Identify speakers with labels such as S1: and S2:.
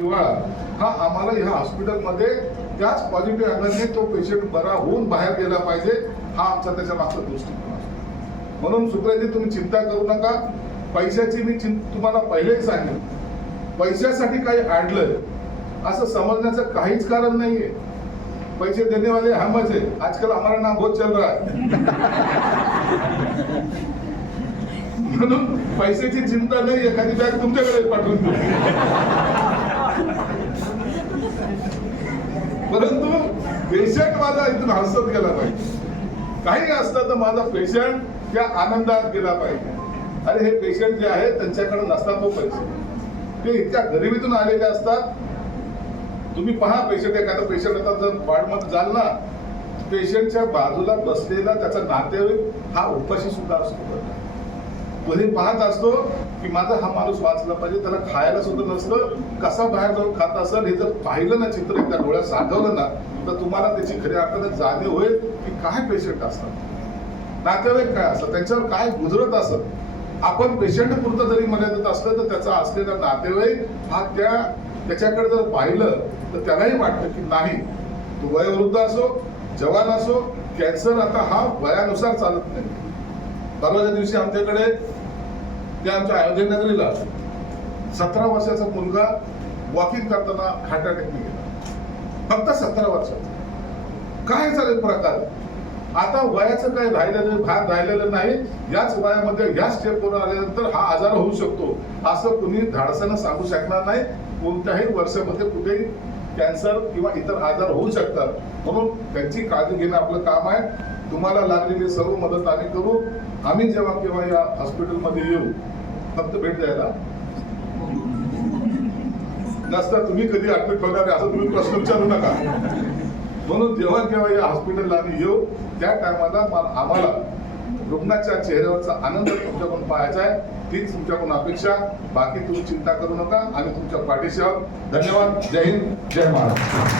S1: किंवा हा आम्हाला ह्या हॉस्पिटलमध्ये त्याच पॉझिटिव्ह अँगलने तो पेशंट बरा होऊन बाहेर गेला पाहिजे हा आमचा त्याच्या मागचा दृष्टिकोन असतो म्हणून सुप्रियाजी तुम्ही चिंता करू नका. पैशाची मी चिं तुम्हाला पहिलेही सांगेन. पैशासाठी काही अडलंय असं समजण्याचं काहीच कारण नाहीये. पैसे देने वाले हम है आजकल हमारा नाम बहुत चल रहा है. म्हणून पैशाची चिंता नाही एखादी बॅग तुमच्याकडे पाठवून देऊ परंतु पेशंट माझा इथून हसत गेला पाहिजे. काही असलं तर माझा पेशंट त्या आनंदात गेला पाहिजे. अरे हे पेशंट जे आहे त्यांच्याकडे नसतात तो पैसे. ते इतक्या गरिबीतून आलेले असतात. तुम्ही पहा पेशंट एखादा पेशंट आता जर वार्डमध्ये जाल ना पेशंटच्या बाजूला बसलेला त्याचा नातेवाईक हा उपाशी सुद्धा असतो. मध्ये पाहत असतो की माझा हा माणूस वाचला पाहिजे त्याला खायला सुद्धा नसतं कसा बाहेर जाऊन खात असेल हे जर पाहिलं ना चित्र एकदा डोळ्यात साठवलं ना तर तुम्हाला त्याची खऱ्या अर्थाने जाणीव होईल की काय पेशंट असतात. नातेवाईक काय असतात त्यांच्यावर काय गुजरत असत आपण पेशंट पुरतं जरी मर्यादित असलं तर त्याचा असलेला नातेवाईक हा त्या त्याच्याकडे जर पाहिलं तर त्यालाही वाटतं की नाही तो वयोवृद्ध असो जवान असो कॅन्सर आता हा वयानुसार चालत नाही. परवाच्या दिवशी आमच्याकडे त्या आमच्या अयोध्येनगरीला सतरा वर्षाचा मुलगा वॉकिंग करताना हार्ट अटॅकने गेला. फक्त सतरा वर्षाचा. काय चालेल प्रकार? आता वयाचं काही राहिलेलं भाग राहिलेलं नाही याच वयामध्ये या स्टेपवर आल्यानंतर हा आजार होऊ शकतो असं कुणी धाडसानं सांगू शकणार नाही. कोणत्याही वर्षामध्ये कुठेही कॅन्सर किंवा इतर आजार होऊ शकतात. म्हणून त्यांची काळजी घेणं आपलं काम आहे. तुम्हाला लागलेली सर्व मदत आम्ही करू. आम्ही जेव्हा केव्हा या हॉस्पिटलमध्ये येऊ फक्त भेट द्यायला. नसता तुम्ही कधी आठवण ठेवणार आहे असं तुम्ही प्रश्न विचारू नका. म्हणून जेव्हा केव्हा या हॉस्पिटलला आम्ही येऊ त्या टायमाला आम्हाला रुग्णाच्या चेहऱ्यावरचा आनंद तुमच्याकडून पाहायचा आहे. तीच तुमच्याकडून अपेक्षा. बाकी तुम्ही चिंता करू नका. आणि तुमच्या पाठीशी आहोत. धन्यवाद. जय हिंद. जय महाराष्ट्र.